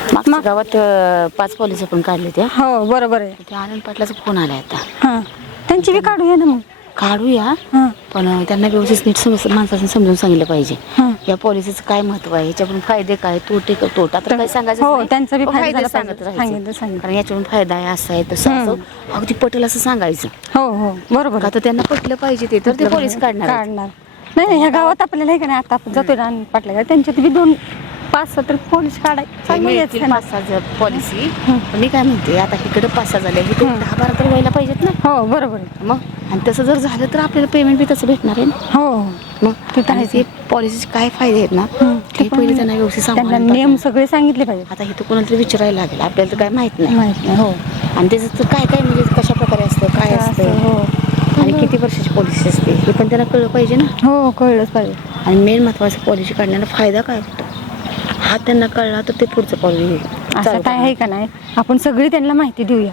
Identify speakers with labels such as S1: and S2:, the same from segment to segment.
S1: मागच्या गावात 5 पोलिस पण काढले त्या.
S2: हो बरोबर आहे.
S1: त्या आनंद पाटलाचा फोन आला आता.
S2: हां त्यांची बी काढूया ना मग.
S1: काढूया
S2: हां
S1: पण त्यांना व्यवस्थित नीट माणसाने समजून सांगितलं पाहिजे
S2: हां
S1: या पॉलिसीचं काय महत्व आहे, याच्याकडून फायदे काय, तोटा तर काही सांगायचं
S2: हो
S1: नाही.
S2: त्यांचा बी
S1: पण
S2: फायदा
S1: फायदे
S2: झाला
S1: सांगत
S2: पाहिजे.
S1: राहायचं.
S2: सांगितलं
S1: कारण याच्याकडून फायदा आहे, असं आहे तसं असं अगदी पटेल असं सांगायचं.
S2: हो हो बरोबर
S1: का तर त्यांना पटलं पाहिजे ते तर ते पोलीस काढणार आहेत.
S2: काढणार. नाही ह्या गावात आपल्याला आहे का नाही, आता आपण जातोय ना पाटला त्यांच्यात बी 2-5 तर पोलीस
S1: मिळतील
S2: काढायचे.
S1: 5-6 पॉलिसी. मी काय म्हणते आता इकडे 5-6 झाले, इकडे 10-12 तर व्हायला पाहिजेत ना.
S2: हो बरोबर आहे.
S1: मग आणि तसं जर झालं तर आपल्याला पेमेंट बी तसं भेटणार आहे ना.
S2: हो
S1: मग
S2: तिथं
S1: आणि ते पॉलिसीचे काय फायदे आहेत ना ते पहिले त्यांना व्यवस्थित
S2: त्यांना
S1: सांगायला
S2: नियम सगळे सांगितले पाहिजे.
S1: आता इथं कोणाला तरी विचारायला लागेल, आपल्याला तर काय माहित नाही.
S2: माहित नाही. हो
S1: आणि त्याचं तर काय काय म्हणजे कशा प्रकारे असतं, काय
S2: असं,
S1: असतं
S2: हो
S1: आणि किती वर्षाची पॉलिसी असते हे पण त्यांना कळलं पाहिजे ना.
S2: हो कळलंच पाहिजे.
S1: आणि मेन महत्त्वाचं पॉलिसी काढण्याला फायदा काय होतो हा त्यांना कळला तर ते पुढचं पॉलिसी
S2: असं काय आहे का नाही, आपण सगळी त्यांना माहिती देऊया.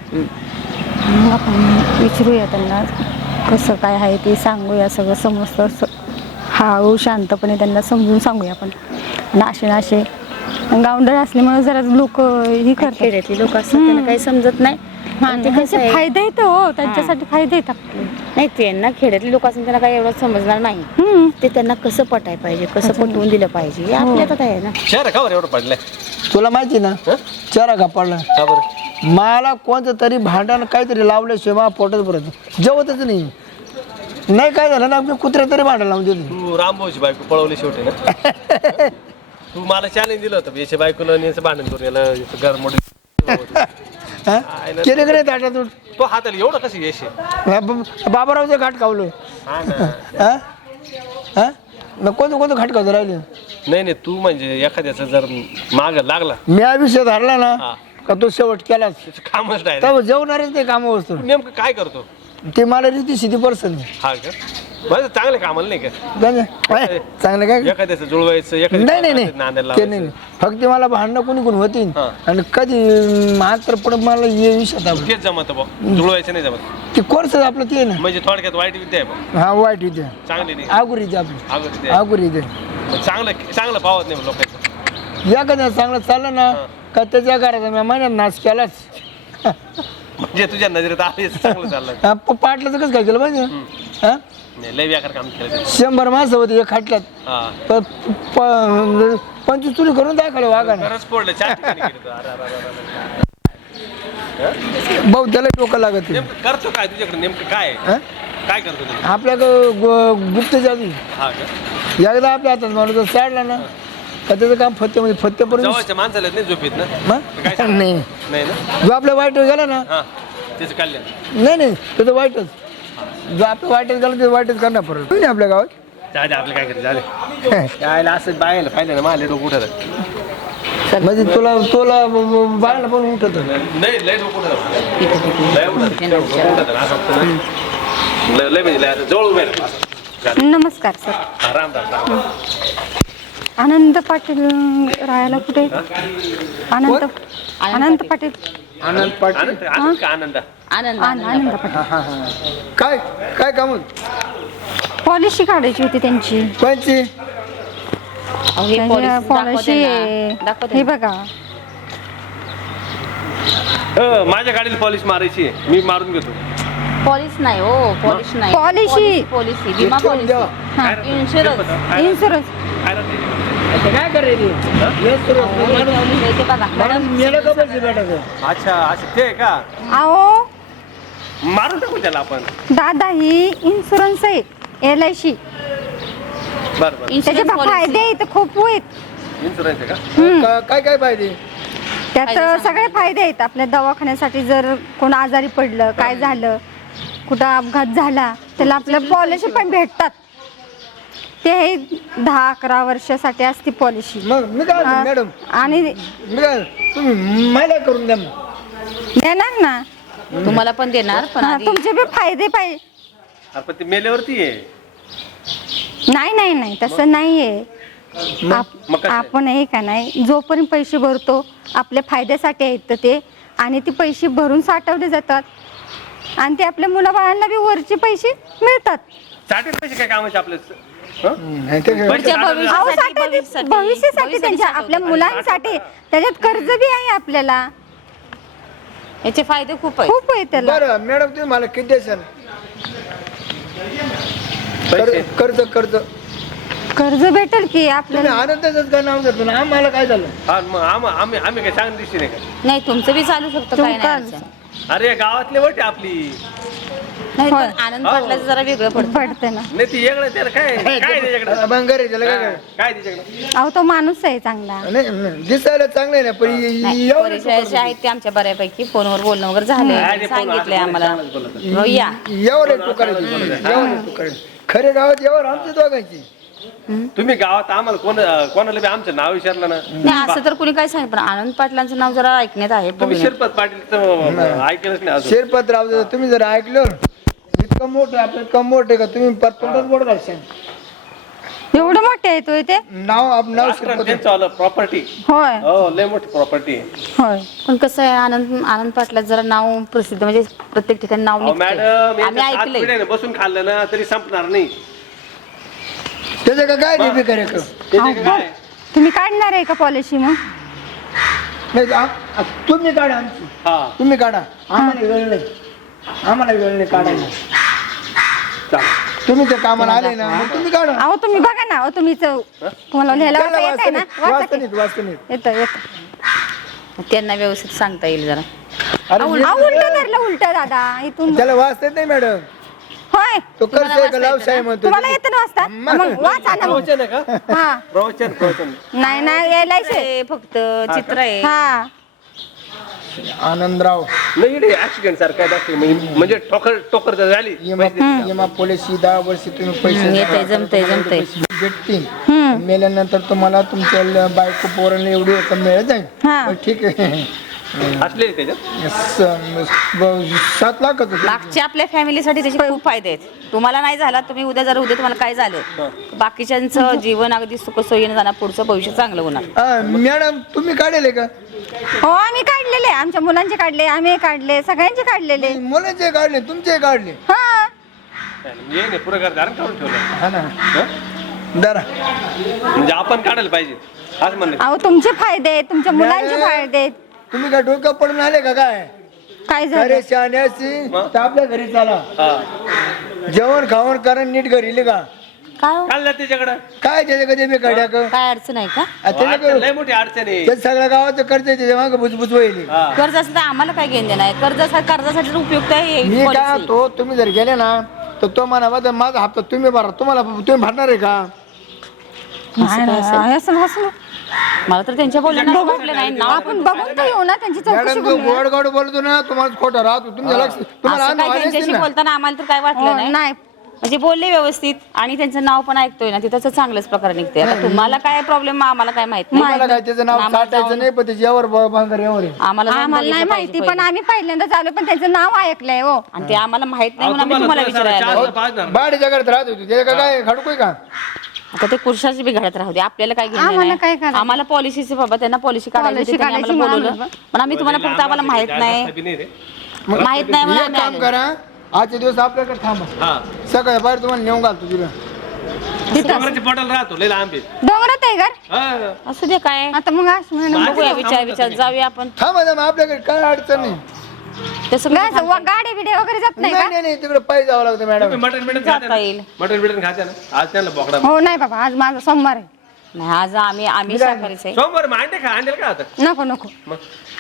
S2: मग आपण विचारूया त्यांना कसं काय आहे ते सांगूया, सगळं समजतं हळू शांतपणे त्यांना समजून सांगूया आपण. नाशे गावंडळ असल्यामुळे जरा लोक ही करतात.
S1: खेड्यातली लोक असतात त्यांना काही समजत नाही. ते कसं आहे,
S2: फायदा येतो हो त्यांच्यासाठी, फायदा येतात.
S1: नाही त्यांना खेड्यातली लोक असून त्यांना काही एवढं समजणार नाही. ते त्यांना कसं पटाय पाहिजे, कसं पटवून दिलं पाहिजे हे आपल्या हातात आहे ना.
S3: शहर का बरं एवढं पडलंय
S4: तुला माहिती ना चरा का पडला
S3: का बरं?
S4: मला कोणतं तरी भांडण काहीतरी लावल्याशिवाय मला पोटात भरत जेवतच नाही काय झालं ना आपल्या कुत्र्या तरी भांडण लावून देतो.
S3: तू रामभाऊची बायको पळवली शेवटी ना. तू मला चॅलेंज दिलं होतं याच्या बायकोला आणि याचं भांडण करून याला याचं घर मोठं
S4: केले करे ताटातून
S3: तो हाताला एवढं कसं यश आहे?
S4: बाबारावचं घाट खावलं.
S3: हा ना.
S4: हा हा मग कोणतं घाट खावतं राहिले.
S3: नाही तू म्हणजे एखाद्याचा जर माग लागला
S4: मी आयुष्य धरला ना
S3: हा.
S4: का तो शेवट केलाच
S3: त्याचं कामच नाही.
S4: तेव्हा जेवणारच ते कामं वस्तू
S3: नेमकं काय करतो
S4: ते मला रीती सिधी पर्सन
S3: हा का माझं चांगलं कामाला नाही का
S4: चांगलं काय
S3: एखाद्याचं जुळवायचं
S4: नाही नाही नाही
S3: नांद्याला
S4: ते नाही फक्त मला भांडणं कोणी होती
S3: हा.
S4: आणि कधी मात्र पण मला ये विषयात आपलं
S3: तेच जमत बा जुळवायचं नाही जमत
S4: ते कोर्स आपलं ते ना
S3: म्हणजे थोडक्यात वाईट विद्या आहे बा
S4: हा वाईट इथे
S3: चांगली नाही
S4: आगुर इथे आपली
S3: अगं विद्या आहे.
S4: आगुर इथे
S3: मग चांगलं पावत नाही लोकांचं
S4: एखाद्या चांगलं चाललं ना का त्याच्या घराचा मी महिन्यात नाश केलाच.
S3: म्हणजे तुझ्या नजरेत आली चांगलं चाललं
S4: पाटलाचं कसं काय केलं पाहिजे हा
S3: नाही लय व्याकार काम केलं ते.
S4: 100 माणसं होती एक खाटल्यात
S3: हा
S4: 25 चुली करून दाखवलं वाघानं.
S3: खरंच पडलं चार ठिकाणी केलं तू. अरे, अरे, अरे, अरे.
S4: भाऊ त्याला डोकं लागत
S3: नेमकं करतो काय तुझ्याकडे नेमकं काय आहे?
S4: हा?
S3: काय करतो तू?
S4: आपल्याकडं गुप्त जादू
S3: हा का
S4: एकदा आपल्या हातात माणूस चाडला ना का त्याचं काम फत्ते पण
S3: जवळच्या माणसाला नाही झोपेत ना काय सांग?
S4: नाही
S3: नाही ना
S4: जो आपल्या वाईट गेला ना
S3: हा त्याचं कल्याण
S4: नाही त्याचं वाईटच जो आपलं वाईटच गेलं ते वाईटच करणार परत नाही आपल्या गावात.
S3: जाऊ दे आपलं काय करत जाऊ दे यायला असं बायला पाहिलं ना मला डोकं उठत
S4: म्हणजे तुला बाळाला पण उठत
S3: नाही लय डोकं उठत लय उठत असं वाटतं ना. लय म्हणजे लय असं जवळ उभे राहा.
S2: नमस्कार सर.
S3: हा, राम राम राम.
S2: आनंद पाटील राहायला कुठे? आनंद पाटील.
S4: आनंद पाटील
S3: आनंद आनंद का आनंद
S2: आनंद पाटील.
S4: काय काय काम होत
S2: पॉलिसी काढायची होती त्यांची.
S4: कोणची
S2: पॉलिसी हे बघा.
S3: माझ्या गाडीला पॉलिश मारायची आहे. मी मारून घेतो.
S1: पॉलिसी नाही हो, पॉलिसी नाही,
S2: पॉलिसी.
S1: पॉलिसी विमा पॉलिसी, इन्शुरन्स.
S2: इन्शुरन्स.
S3: काय राहते?
S4: काय करायची
S1: ते बघा
S4: मेलं का पैसे भेटायचं.
S3: अच्छा अच्छा ते आहे का
S2: अहो
S3: मारून टाकू त्याला आपण.
S2: दादा ही इन्शुरन्स आहे LIC.
S3: बरं बरं
S2: त्याचे फायदे आहेत खूप आहेत.
S3: इन्शुरन्स आहे का
S4: काय पाहिजे
S2: त्यात सगळे फायदे आहेत. आपल्या दवाखान्यासाठी जर कोण आजारी पडलं, काय झालं, कुठं अपघात झाला, त्याला आपल्या पॉलिसी पण भेटतात. ते 10-11 वर्षासाठी असते पॉलिसी.
S4: मग मी काय म्हणतो, मॅडम
S2: आणि
S4: मी काय तुम्ही मला करून द्या मग.
S2: देणार ना
S1: तुम्हाला पण देणार पण आधी
S2: तुमचे बी फायदे पाहिजे.
S3: आपण ते मेल्यावरती आहे.
S2: नाही तसं नाहीये.
S3: मग कसं आहे?
S2: आपण हे का नाही जोपर्यंत पैसे भरतो आपल्या फायद्यासाठी आहेत ते, आणि ते पैसे भरून साठवले जातात आणि ते आपल्या मुलाबाळांना बी वरचे पैसे मिळतात.
S3: साठे पैसे काय कामाचे आपले
S4: नाही ते काय.
S1: पुढच्या
S2: अहो,
S1: भविष्यासाठी
S2: भविष्यासाठी त्यांच्या आपल्या मुलांसाठी त्याच्यात कर्ज बी आहे आपल्याला
S1: याचे फायदे खूप आहेत.
S2: खूप आहे त्याला.
S4: बरं मॅडम तुम्ही मला किती द्याल
S3: पैसे
S4: कर्ज कर्ज
S2: कर्ज भेटेल की
S4: तुम्ही
S2: आपल्याला.
S4: आनंदाच का नाव घेतो ना आम्हाला काय झालं
S3: हा मग आम्ही काय सांग दिसते नाही का
S1: नाही तुमचं बी चालू शकतं काय नाही
S2: तुमचं-
S1: अडचण.
S3: अरे गावातले वट आपली
S1: नाही
S2: होय.
S1: पण आनंद पाटलाचं जरा वेगळं पडतं.
S2: पडते ना.
S3: नाही ती वेगळं त्याला काय काय त्याच्याकडे
S4: बंगार आहे त्याला काय
S3: काय त्याच्याकडे
S2: अहो तो माणूस आहे चांगला.
S4: नाही दिसायला चांगलं आहे ना पण
S1: नाही,
S4: एवढं
S1: परिचयाचे आहेत ते आमच्या बऱ्यापैकी फोनवर बोलणं वगैरे झालंय सांगितलंय आम्हाला हो, या
S4: एवढं तू करायची एवढं तू करायची खरे गावात एवढं आमच्या दोघांची
S3: तुम्ही गावात आम्हाला कोणाला बी आमचं नाव विचारलं ना
S1: नाही असं तर कुणी काय सांगितलं पण आनंद पाटलांचं नाव जरा ऐकण्यात आहे
S3: तुम्ही
S1: बघण्यात.
S3: शिरपत पाटीलचं ऐकलंच नाही अजून
S4: शेरपतराव तुम्ही जर ऐकलं इतकं मोठं आपलं इतकं मोठं का तुम्ही परतोंडच बोर्ड घालशाल
S2: एवढं मोठे आहे तो इथे.
S4: नाव शिरपत
S3: त्यांचं आलं प्रॉपर्टी
S2: होय
S3: हो लय मोठी प्रॉपर्टी
S2: होय.
S1: पण कसं आहे आनंद पाटलाचं जरा नाव प्रसिद्ध म्हणजे प्रत्येक ठिकाणी नाव निघतंय.
S3: मॅडम
S1: आम्ही ऐकलंय
S3: पिढ्याने बसून खाल्लं ना तरी संपणार नाही
S4: त्याचं का काय नाही करे
S3: त्याचे
S2: अहो,
S3: काय
S2: तुम्ही काढणार आहे का पॉलिसी मग.
S4: नाही तुम्ही काढा आमची
S3: हा
S4: तुम्ही काढा आम्हाला वेळ नाही आम्हाला वेळ नाही काढायला
S3: चालेल
S4: तुम्ही त्या कामाला आले ना मग तुम्ही काढा
S2: अहो तुम्ही बघा ना. अहो तुम्ही तुम्हाला लिहायला वाचता येत आहे ना. वाचा की.
S4: वाचनीत
S2: येतं.
S1: त्यांना व्यवस्थित सांगता येईल जरा
S4: अरे
S2: उलट धरलं उलट दादा इथून.
S4: त्याला वाचता येत नाही मॅडम
S2: होय
S4: तो करतोय का लावशाही म्हणतो
S2: तुम्हाला येतं ना वाचता मग वाचा ना मग.
S3: प्रवचन आहे का
S2: हा
S3: प्रवचन
S2: नाही नाही यायलाच आहे.
S1: हे फक्त चित्र आहे
S2: हा
S4: आनंदराव
S3: नाही ऍक्सिडेंट सारखं दाखव म्हणजे टोकर जर झाली
S4: यमा पॉलिसी 10 वर्ष तुम्ही पैसे
S1: येतंय, जमतंय.
S4: भेटतील मेल्यानंतर तुम्हाला तुमच्या बायको पोरांना एवढी रक्कम मिळत जाईल
S2: हा.
S4: बरं, ठीक आहे
S3: असले त्याच्यात
S4: 7 लाख होते.
S1: मागच्या आपल्या फॅमिलीसाठी त्याचे खूप फायदे आहेत तुम्हाला नाही झाला तुम्ही उद्या तुम्हाला काय झालं बाकीच्यांचं जीवन अगदी सुखसोयीनं जाणार पुढचं भविष्य चांगलं होणार
S4: मॅडम तुम्ही काढले का
S2: हो आम्ही काढलेले आमच्या मुलांचे काढले आम्ही काढले सगळ्यांचे काढलेले.
S4: मुलांचे काढले तुमचे काढले
S2: हा
S3: ये नाही पुरं घर धारण करून ठेवलं
S4: हा ना
S3: हं?
S4: दरा
S3: म्हणजे आपण काढायला पाहिजे असं म्हणलं
S2: अहो तुमचे फायदे आहेत तुमच्या मुलांचे फायदे आहेत.
S4: तुम्ही काय डोकं पडून आले का काय
S2: काय झालं
S4: अरे शहाण्याची तर आपल्या घरी चाला
S3: हा
S4: जेवण खावण करा नीट घरी इले का
S1: काय हो?
S3: काढलं त्याच्याकडं
S4: काय त्याच्या कधी मी काढ्या का
S1: काय अडचण आहे का
S3: अडचण, लय मोठी अडचण आहे
S4: ते सगळ्या गावाचं कर्ज आहे त्याच्या मागे बुजबुज होईल
S3: हा.
S1: कर्ज असलं तर आम्हाला काय घेणं देणं आहे कर्जासाठी तर उपयुक्त आहे
S4: मी
S1: ही
S4: काय
S1: policy.
S4: तो तुम्ही जर गेले ना तर तो म्हणा माझा हप्ता तुम्ही भरा तुम्ही भरणार आहे का
S2: नाही, नाही, असं नसलं.
S1: मला तर त्यांच्या बोलण्यानं आवडलं नाही नाव
S2: आपण बघून तर येऊ ना त्यांची चौकशी
S4: मॅडम तो
S2: करूया.
S4: गोड गोड बोलतो ना तुम्हाला खोटं राहतो तुमच्या लक्ष तुम्हाला
S1: असं
S4: अनुभव
S1: काय
S4: आले असतील
S1: त्यांच्याशी
S4: ना.
S1: बोलताना आम्हाला तर काय
S2: हो,
S1: वाटलं नाही
S2: नाही
S1: म्हणजे बोलले व्यवस्थित आणि त्यांचं नाव पण ऐकतोय ना तिथं चांगलंच प्रकारे निघते आता तुम्हाला काय प्रॉब्लेम आम्हाला काय माहित नाही
S4: तुम्हाला काय त्याचं नाव
S1: आम्हाला
S4: साठायचं नाही पण त्याची यावर भांगर यावर आहे.
S1: आम्हाला जाऊन
S2: आम्हाला नाही
S1: बघितलं
S2: माहिती
S1: पाहिजे
S2: पण आम्ही पहिल्यांदाच आलो पण त्याचं नाव ऐकलंय हो.
S1: आणि ते आम्हाला माहित नाही
S3: अहो,
S1: म्हणून आम्ही तुम्हाला विचारायला आलो.
S3: पाजणार.
S4: बाडीच्या घरात राहत होती त्याच्या काय खडकोय का
S1: आता ते कुर्शाची बिघडत राहू दे आपल्याला काय घेणं
S2: आम्हाला काय
S1: नाही
S2: करायचं?
S1: आम्हाला पॉलिसीचे बाबा त्यांना पॉलिसी काढायची
S2: Policy
S1: होती, त्यांनी
S2: काढायची
S1: आम्हाला
S2: म्हणून
S1: बोलवलं पण आम्ही तुम्हाला फक्त आम्हाला माहित नाही
S3: बी नाही रे.
S1: माहित नाही म्हणून
S4: एक
S1: आम्ही
S4: काम
S1: आलो.
S4: करा आजचे दिवस आपल्याकडे थांबा
S3: हा
S4: सकाळी बाहेर तुम्हाला नेऊन घालतो तिला
S3: डोंगराची बॉटल राहतो लय लांब आहे.
S2: डोंगरात आहे घर
S3: हा.
S1: असू दे काय
S2: आता मग असं म्हणा.
S1: बघूया विचार जाऊया आपण
S4: थांबा थांबा आपल्याकडे काय अडचण नाही
S1: तसं
S2: काय असं गाडी बिडे वगैरे जात नाही
S4: नाही
S2: का
S4: नाही नाही तिकडे पायी जावं लागतं मॅडम
S3: तुम्ही मटण बिटन
S1: जाता
S3: खाता
S1: येईल.
S3: ना मटण बिटन खाता ना आज त्यांना बोकडा
S2: हो नाही बाबा आज माझा सोमवार आहे
S1: नाही आज आम्ही शाकाहारीच आहे
S3: सोमवार मग अंडे खा अंडेल का आता
S2: नको नको
S3: मग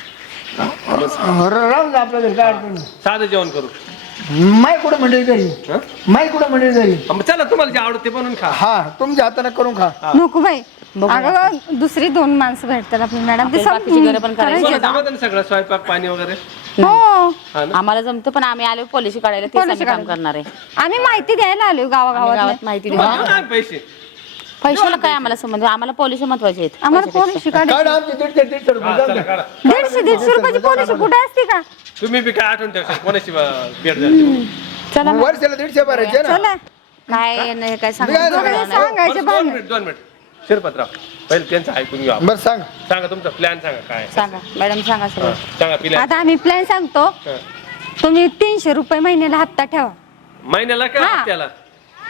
S4: राहून जा आपल्याकडे काय अडचण नाही
S3: साधं जेवण करू
S4: माय कुठं मंडळी घरी
S3: हं?
S4: माय कुठं मंडळी घरी
S3: मग चला तुम्हाला जे आवडते ते बनवून खा
S4: हा तुमच्या हाताने करून खा
S2: नको बाई अगं दुसरी 2 माणसं भेटतात आपली मॅडम ते
S1: आपल्याला बाकीची घरं पण करायची.
S3: तुम्हाला जमतं ना सगळं स्वयंपाक पाणी वगैरे
S2: हो
S3: हा ना
S1: आम्हाला जमतं पण आम्ही आलो पॉलिसी काढायला तेच आम्ही काम करणार आहे
S2: आम्ही माहिती द्यायला आलो गावागावात
S1: गावात माहिती देऊ
S3: तुम्हाला देऊ ना पैसे
S1: पैशाला काय आम्हाला संबंध आम्हाला पॉलिसी महत्वाचे आहेत
S2: आम्हाला पॉलिसी काढ
S4: काढ आमची 150 रुपये
S3: हा,
S4: जाऊ
S3: चला
S4: द्या.
S3: काढा
S2: 150 रुपयाची पॉलिसी कुठे असते का
S3: तुम्ही बी काय आठवण ठेवता कोणाची भेट झाली
S1: चला मग.
S4: वर्षाला 150 भरायचे ना
S2: चला
S1: काय नाही काय
S4: मी काय
S1: सांगा
S4: सांगू?
S2: सांगायचं
S3: दोन मिनिट शिरपतराव पहिले त्यांचं ऐकून घेऊ आपण.
S4: बरं सांग
S3: सांगा तुमचा प्लॅन सांगा काय
S1: सांगा मॅडम सांगा
S3: हा,
S1: सगळं
S3: सांगा प्लॅन
S2: आता आम्ही प्लॅन सांगतो तुम्ही 300 रुपये महिन्याला हप्ता ठेवा
S3: महिन्याला का
S2: हा.
S3: हप्त्याला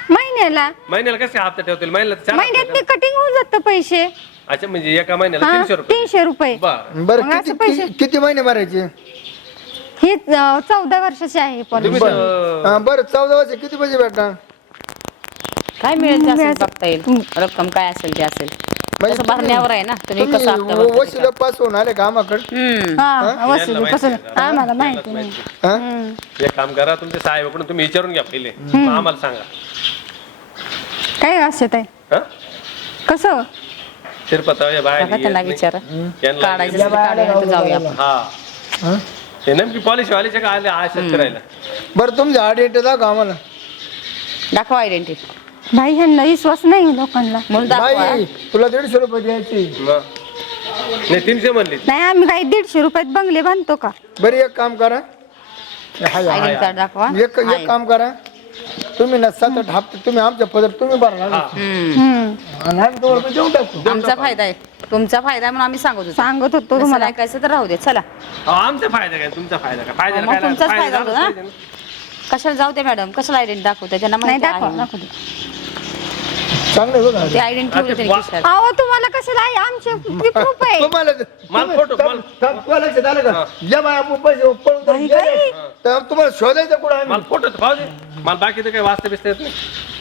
S2: महिन्याला
S3: महिन्याला कसे हप्ता ठेवतील महिन्याला चार हप्ते
S2: महिन्यात कटिंग होऊन जातं पैसे.
S3: का? अच्छा म्हणजे एका महिन्याला
S2: हा,
S3: 300 रुपये
S2: 300 रुपये.
S3: बर
S4: बरं
S2: मग असं पैसे-
S4: किती महिने भरायचे?
S2: ही 14 वर्षाची आहे पॉलिसी.
S4: बरं 14 वर्ष किती पैसे भेटणार?
S1: काय मिळेल ते असेल बघता येईल, रक्कम काय असेल ते असेल,
S4: म्हणजे
S1: तसं भरण्यावर आहे ना, तुम्ही कसं हप्ता भरता
S4: वशिला पास होऊन आले का आम्हाकडे?
S2: हा वसुली कसं आम्हाला माहिती नाही.
S4: हा?
S3: एक काम करा तुमच्या साहेबाकडून तुम्ही विचारून घ्या पहिले मग आम्हाला सांगा.
S2: काय असत आहे
S3: हा
S2: कसं?
S3: शिरपतराव बाहेर
S1: बघा त्यांना
S3: येत नाही.
S1: विचारा,
S3: यांना
S1: काढायचं असेल तर काढूया, नाही तर जाऊया आपण.
S3: हा
S4: हा?
S3: हे नेमकी पॉलिसी वालीच्या का आले आशात करायला.
S4: बरं तुमचे आयडेंटिटी दाखवा आम्हाला.
S1: दाखवा आयडेंटिटी
S2: भाई ह्यांना विश्वास नाही लोकांना.
S1: म्हणून दाखवा.
S4: बाई तुला 150 रुपये द्यायचे.
S3: मग नाही 300 म्हणली.
S2: नाही आम्ही काही 150 रुपयात बंगले बांधतो का?
S4: बरं एक काम करा. हाय, हाय.
S1: आयडेंटिटी कार्ड दाखवा.
S4: एक काम करा, तुम्ही ना 7-8 हप्ते तुम्ही आमच्या पदर तुम्ही भरणार
S3: हा.
S4: आणि आम्ही तुम्हाला पैसे देऊन टाकू.
S1: आमचा फायदा आहे, तुमचा फायदा आहे म्हणून आम्ही सांगत होतो.
S2: सांगत होतो
S1: तुम्हाला
S2: तुम्हाला.
S1: ऐकायचं तर राहू दे, चला.
S3: अहो, आमचा फायदा काय तुमचा फायदा काय फायदा
S1: मग तुमचाच फायदा होतो ना.
S3: पाहिजे ना.
S1: कशाला जाऊ दे मॅडम, कशाला आयडेंटिटी दाखवते त्यांना
S2: नाही
S1: माहिती
S2: दाखवा
S1: आहे.
S2: दाखवू दे.
S4: चांगलं आहे बघा.
S1: ते आयडेंटिटी ठेवली त्यांनी खिशात.
S2: अहो तुम्हाला कशाला आहे आमचे प्रूफ आहे.
S4: तुम्हाला
S3: माल फोटो, माल.
S4: तुला लक्षात आलं का? या बाय आपण पैसे पळून तर गेले, तर तुम्हाला शोधायचं कुठं आम्ही?
S3: मला फोटो पाहू दे. मला बाकी तर काही वाचता बिचता येत नाही.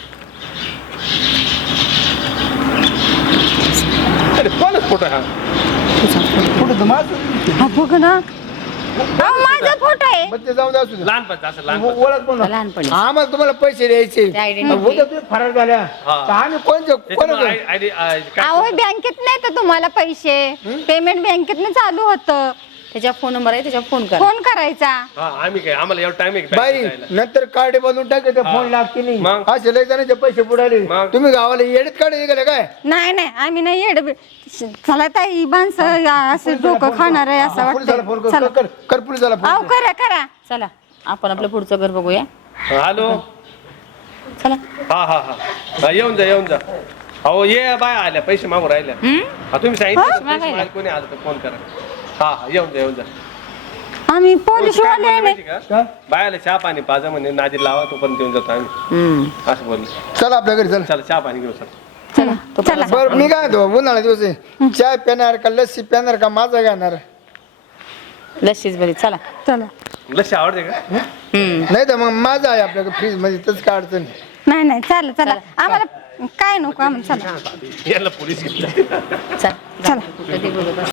S3: अरे कोणच फोटो हा
S4: कुठं तर माझं
S2: हा बघ ना. अहो माझा फोटो आहे.
S4: मग ते जाऊ दे असू दे.
S3: लहानपण असं लहानपण.
S4: ओळख पण
S1: लहानपणी
S4: आम्हाला तुम्हाला पैसे द्यायचे.
S1: ते identity.
S4: उद्या तुम्ही फरार झाल्या
S3: हा.
S4: तर आम्ही कोणते
S3: त्याच्यामुळे
S2: अहो बँकेत नाही तर तुम्हाला पैसे पेमेंट बँकेत चालू होतं.
S1: त्याच्या फोन नंबर आहे, त्याच्यावर फोन करा.
S2: फोन करायचा.
S3: हा आम्ही काय आम्हाला एवढा टाइम आहे का
S4: बाई
S3: बँकेत जायला?
S4: नंतर कार्ड बनवून टाकायचे फोन लागते नाही.
S3: मग?
S4: असे लय जणांचे पैसे बुडाले.
S3: मग?
S4: तुम्ही गावाला येडत काढे गेले काय?
S2: नाही नाही आम्ही नाही येड चला ताई माणसं असं डोकं खाणार आहे असं
S4: पोलिसाला फोन
S2: वाटतं.
S4: कर, कर पोलिसाला
S2: अहो
S4: फोन
S2: करा करा.
S1: चला आपण आपलं पुढचं घर बघूया.
S3: हॅलो
S1: चला.
S3: हा हा हा येऊन जा येऊन जा. अहो ये बाय आल्या पैसे मागू राहिल्या. हा तुम्ही सांगितलं पैसे मागायला कोणी आलं तर फोन करा. हा हा येऊन जा येऊन जा.
S2: आम्ही पोलीस
S3: काय
S2: वाले
S3: म्हणले
S2: नाही.
S3: माहिती का?
S4: का?
S3: बायाला चहा पाणी पाजा म्हणे नादी लावा तोपर्यंत येऊन जातो आम्ही असं बोलले.
S4: चला आपल्या घरी चला.
S3: चला चहा पाणी घेऊ सर.
S2: चला चला.
S4: बरं मी काय म्हणतो उन्हाळा दिवस आहे. चाय पिणार का लस्सी पिणार का माझा घेणार?
S1: लस्सीच बरी. चला.
S2: चला.
S3: लस्सी आवडते का?
S4: नाही तर मग माझा आहे आपल्याकडे फ्रीज मध्ये तसं काय अडचण नाही.
S2: नाही नाही चला चला आम्हाला काय नको आम्हाला चला
S3: याला पोलीस घेतला.
S1: चला. कुठं ते बोलत असतात.